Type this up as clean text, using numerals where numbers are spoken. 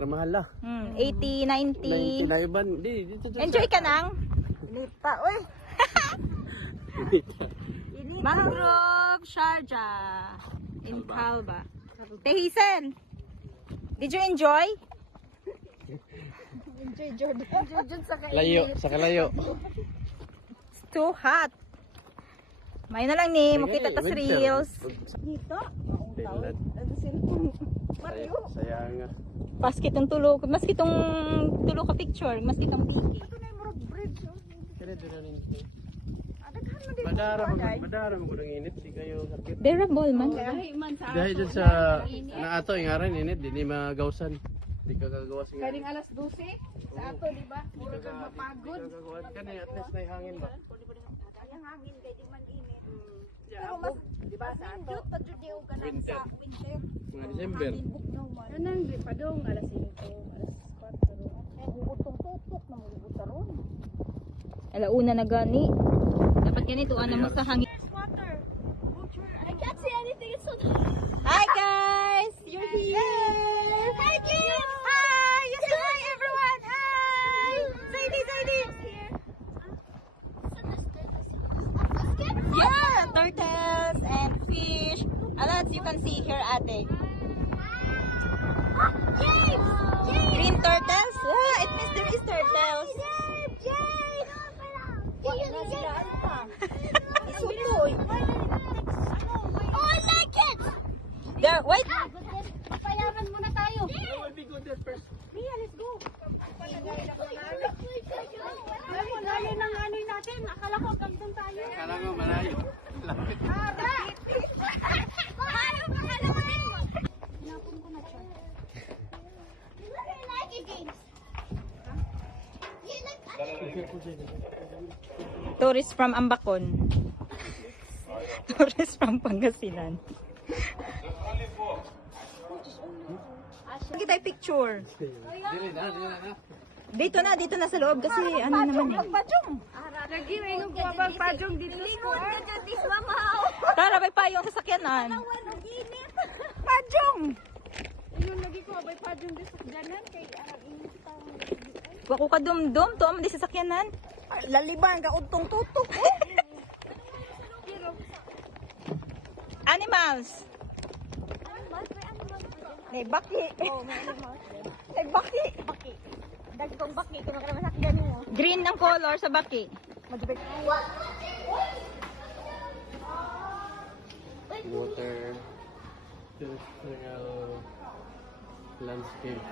Mahal lah. 80, 90. 90 na iban. Enjoy ka nang? Inita, uy. Mangrove Sharjah in Kalba. Tehisen, did you enjoy? Enjoy Jordan. Enjoy sa Layo, sa kalayo. It's too hot. May na lang ni, makita tas reels. Dito? Sayang nga. Maski itong tulo ka picture, maski itong piki. Madara mo ko ng init. Di kayo sakit. Bearable man. Dahil dyan sa naato, yung aran init. Di magawsan. Di ka gagawas nga. Kaling alas 12 sa ato, di ba? Mura kang mapagod. Di ka gagawas ka na. At least may hangin ba? Ang hangin kay di man init. Pero mas, di ba sa ato? Winter. Mga December. Anong padong alas 5, alas 4. Bugutong tutok na magubuta ron. Alauna na gani. Dapat ganito, ano mo sa hangin. Water. I can't see anything. It's so Hi guys! You're here! Hi, kids! Hi! Yes, hi everyone! Hi! Zaidi! Yeah! Turtles and fish. Alas, you can see here, ate. Green turtles? Yeah, it means there is turtles. Isutoy. Oh, I like it! There, wait! Payaman muna tayo. Mia, let's go. Layo ng ano natin. Akala ko hanggang tayo. Kala nga malayo. Lapit. Napon ko na siya. You really like it, James? Tourist from Ambacon. Tourist from Pangasinan. Kita picture. Dito na sa loob kasi ano naman eh. Lagi may nung pagpajong dito sa Tara, may payong sa sakyanan. Pajong! Ingon lagi ko abay pajong dito sa janan kay init pa. Wako ka dumdum, to am di sa sakyanan. Laliban ka utong tutok. Animals. May baki. May baki. Dagkong baki kung makaraman sa sakyan mo. Green ang color sa baki. Water. Terrestrial landscape.